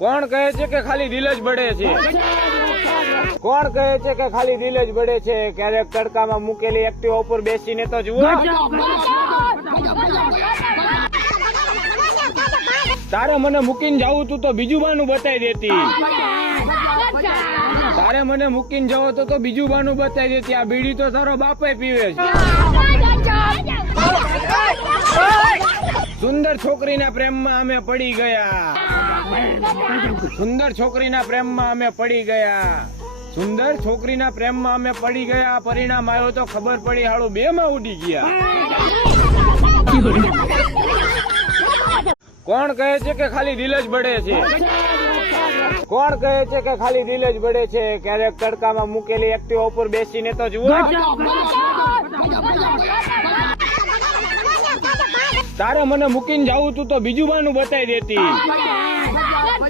કોણ કહે છે કે ખાલી દિલ જ બળે છે? કોણ કહે છે કે ખાલી દિલ જ બળે છે? ક્યારેક તડકામાં મૂકેલી એક્ટિવા ઉપર બેસીને તો જુઓ. તારે મને મૂકીને જાવું તું તો બીજું બાનું બતાવી દેતી. તારે મને મૂકીને જવો તો બીજું બાનું બતાવી દેતી. આ બીડી તો તારો બાપે પીવે છે. સુંદર છોકરીના પ્રેમમાં અમે પડી ગયા. સુંદર છોકરીના પ્રેમમાં અમે પડી ગયા. સુંદર છોકરીના પ્રેમમાં અમે પડી ગયા. પરિણામ આવ્યો તો ખબર પડી હાળું 2 માં ઉડી ગયા. કોણ કહે છે કે ખાલી દિલ જ બળે છે? કોણ કહે છે કે ખાલી દિલ જ બળે છે? ક્યારેક તડકામાં મૂકેલી એક્ટિવા ઉપર બેસીને તો જુઓ. તારે મને મૂકીને જાવું તું તો બીજું બાનું બતાવી દેતી.